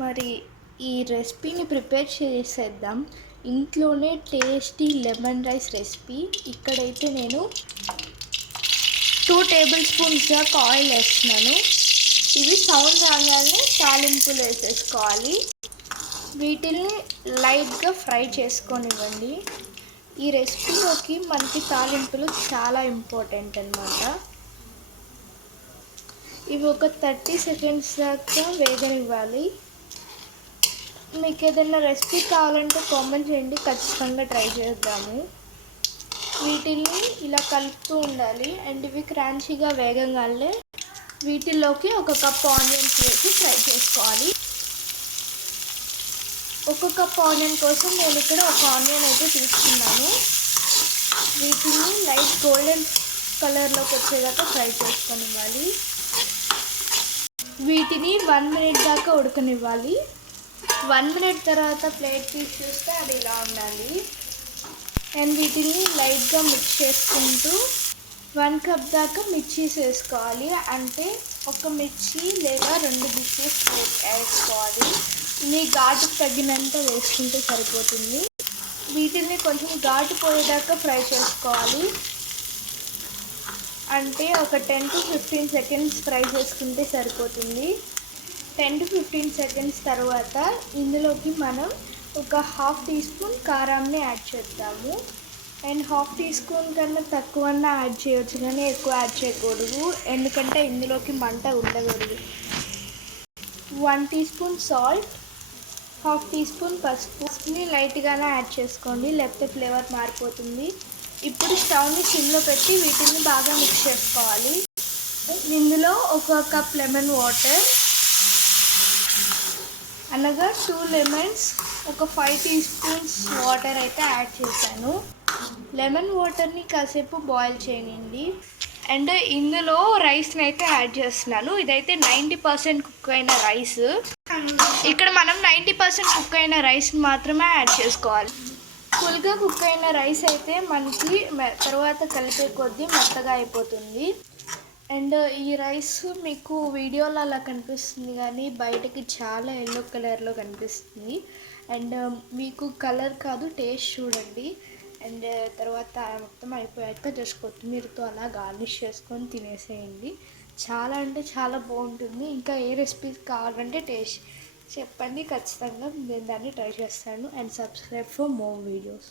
మరి ఈ రెసిపీని ప్రిపేర్ చేసేద్దాం. ఇంట్లోనే టేస్టీ లెమన్ రైస్ రెసిపీ. ఇక్కడైతే నేను 2 టేబుల్ స్పూన్స్ దాకా ఆయిల్ వేస్తున్నాను. ఇవి సౌండ్ రాగానే తాలింపులు వేసేసుకోవాలి. వీటిని లైట్గా ఫ్రై చేసుకొనివ్వండి. ఈ రెసిపీలోకి మనకి తాలింపులు చాలా ఇంపార్టెంట్ అన్నమాట. ఇవి ఒక 30 సెకండ్స్ దాకా వేగనివ్వాలి. మీకు ఏదైనా రెసిపీ కావాలంటే కామెంట్ చేయండి, ఖచ్చితంగా ట్రై చేద్దాము. వీటిని ఇలా కలుపుతూ ఉండాలి. అండ్ ఇవి క్రాంచీగా వేగంగానే వీటిల్లోకి 1 కప్ ఆనియన్స్ వేసి ఫ్రై చేసుకోవాలి. 1 కప్ ఆనియన్ కోసం నేను ఇక్కడ 1 ఆనియన్ అయితే తీసుకున్నాను. వీటిని లైట్ గోల్డెన్ కలర్లోకి వచ్చేదాకా ఫ్రై చేసుకొనివ్వాలి. వీటిని 1 మినిట్ దాకా ఉడకనివ్వాలి. 1 మినిట్ తర్వాత ప్లేట్ తీసి చూస్తే అది ఇలా ఉండాలి. అండ్ వీటిని లైట్గా మిక్స్ చేసుకుంటూ 1 కప్ దాకా మిర్చీస్ వేసుకోవాలి. అంటే 1 మిర్చి లేదా 2 మిర్చీస్ వేసుకోవాలి. మీ ఘాటుకు తగినంత వేసుకుంటే సరిపోతుంది. వీటిని కొంచెం ఘాటు పోయేదాకా ఫ్రై చేసుకోవాలి. అంటే ఒక 10 to 15 సెకండ్స్ ఫ్రై చేసుకుంటే సరిపోతుంది. 10 to 15 సెకండ్స్ తర్వాత ఇందులోకి మనం ఒక 1/2 టీ స్పూన్ కారాన్ని యాడ్ చేద్దాము. అండ్ 1/2 టీ స్పూన్ కన్నా తక్కువన్నా యాడ్ చేయొచ్చు, కానీ ఎక్కువ యాడ్ చేయకూడదు, ఎందుకంటే ఇందులోకి మంట ఉండకూడదు. 1 teaspoon salt, 1/2 teaspoon పసుపుని లైట్గానే యాడ్ చేసుకోండి, లేకపోతే ఫ్లేవర్ మారిపోతుంది. ఇప్పుడు స్టవ్ని సిమ్లో పెట్టి వీటిని బాగా మిక్స్ చేసుకోవాలి. ఇందులో 1 కప్ లెమన్ వాటర్, అనగా 2 లెమన్స్, ఒక 5 టీ స్పూన్స్ వాటర్ అయితే యాడ్ చేశాను. లెమన్ వాటర్ని కాసేపు బాయిల్ చేయండి. అండ్ ఇందులో రైస్ని అయితే యాడ్ చేస్తున్నాను. ఇదైతే 90% కుక్ అయిన రైస్. ఇక్కడ మనం 90% కుక్ అయిన రైస్ని మాత్రమే యాడ్ చేసుకోవాలి. ఫుల్గా కుక్ అయిన రైస్ అయితే మనకి తర్వాత కలిపే కొద్దీ మెత్తగా అయిపోతుంది. అండ్ ఈ రైస్ మీకు వీడియోలో అలా కనిపిస్తుంది, కానీ బయటకి చాలా ఎల్లో కలర్లో కనిపిస్తుంది. అండ్ మీకు కలర్ కాదు, టేస్ట్ చూడండి. అండ్ తర్వాత మొత్తం అయిపోయాక జస్ట్ కొత్తిమీరతో అలా గార్నిష్ చేసుకొని తినేసేయండి. చాలా అంటే చాలా బాగుంటుంది. ఇంకా ఏ రెసిపీస్ కావాలంటే టేస్ట్ చెప్పండి, ఖచ్చితంగా నేను దాన్ని ట్రై చేస్తాను. And subscribe for more videos.